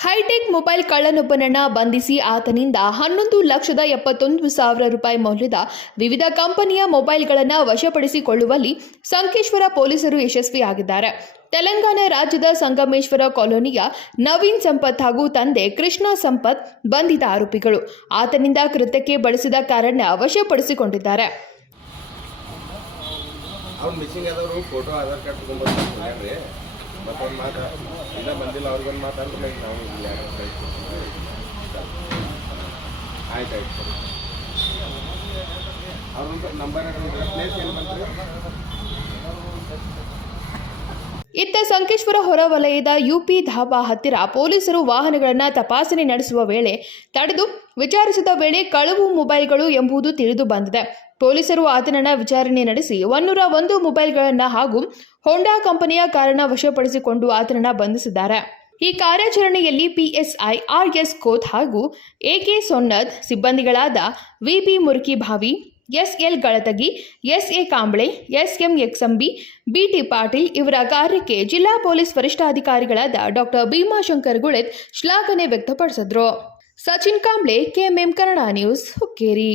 High tech mobile ಕಳ್ಳನೊಬ್ಬನನ್ನ ಬಂಧಿಸಿ ಆತನಿಂದ ಹನ್ನೊಂದು ಲಕ್ಷದ ಎಪ್ಪತ್ತೊಂದು ಸಾವಿರ ರೂಪಾಯಿ ಮೌಲ್ಯದ ವಿವಿಧ ಕಂಪನಿಯ ಮೊಬೈಲ್ಗಳನ್ನು ವಶಪಡಿಸಿಕೊಳ್ಳುವಲ್ಲಿ ಸಂಕೇಶ್ವರ ಪೊಲೀಸರು ಯಶಸ್ವಿಯಾಗಿದ್ದಾರೆ. ತೆಲಂಗಾಣ ರಾಜ್ಯದ ಸಂಗಮೇಶ್ವರ ಕಾಲೋನಿಯ ನವೀನ್ ಸಂಪತ್ ಹಾಗೂ ತಂದೆ ಕೃಷ್ಣ ಸಂಪತ್ ಬಂಧಿತ ಆರೋಪಿಗಳು. ಆತನಿಂದ ಕೃತ್ಯಕ್ಕೆ ಬಳಸಿದ ಕಾರಣ ವಶಪಡಿಸಿಕೊಂಡಿದ್ದಾರೆ. ಅವ್ರು ಮಿಸ್ಸಿಂಗ್ ಆದವರು ಫೋಟೋ ಆಧಾರ್ ಕಾರ್ಡ್ ತೊಗೊಂಡ್ಬರ್ತಾರೆ ಹೇಳ್ರಿ ಮತ್ತು ಒಂದು ಮಾತು, ಇಲ್ಲ ಬಂದಿಲ್ಲ, ಅವ್ರಿಗೊಂದು ಮಾತಾಡಿದ್ರೆ ನಾವು ಇಲ್ಲಿ ಆಯ್ತು ಆಯ್ತು ಸರಿ ಅವ್ರೊಂದು ನಂಬರ್ ಪ್ಲೇಸ್ ಏನು ಇತ್ತ ಸಂಕೇಶ್ವರ ಹೊರವಲಯದ ಯುಪಿ ಧಾಬಾ ಹತ್ತಿರ ಪೊಲೀಸರು ವಾಹನಗಳನ್ನು ತಪಾಸಣೆ ನಡೆಸುವ ವೇಳೆ ತಡೆದು ವಿಚಾರಿಸಿದ ವೇಳೆ ಕಳವು ಮೊಬೈಲ್ಗಳು ಎಂಬುದು ತಿಳಿದು ಬಂದಿದೆ. ಪೊಲೀಸರು ಆತನನ್ನ ವಿಚಾರಣೆ ನಡೆಸಿ ಒನ್ನೂರ ಒಂದು ಮೊಬೈಲ್ಗಳನ್ನು ಹಾಗೂ ಹೋಂಡಾ ಕಂಪನಿಯ ಕಾರಣ ವಶಪಡಿಸಿಕೊಂಡು ಆತನನ್ನ ಬಂಧಿಸಿದ್ದಾರೆ. ಈ ಕಾರ್ಯಾಚರಣೆಯಲ್ಲಿ ಪಿಎಸ್ಐ, ಆರ್ ಎಸ್ ಕೋತ್ ಹಾಗೂ AK Sonnad ಸಿಬ್ಬಂದಿಗಳಾದ VP Murukibhavi SL Galatagi S A Kamble, SM Eksambi, BT Patil ಇವರ ಕಾರ್ಯಕ್ಕೆ ಜಿಲ್ಲಾ ಪೊಲೀಸ್ ವರಿಷ್ಠಾಧಿಕಾರಿಗಳಾದ ಡಾಕ್ಟರ್ ಭೀಮಾಶಂಕರ್ ಗುಳೆತ್ ಶ್ಲಾಘನೆ ವ್ಯಕ್ತಪಡಿಸಿದ್ರು. Sachin Kamble, KMM Kannada news Hukkeri.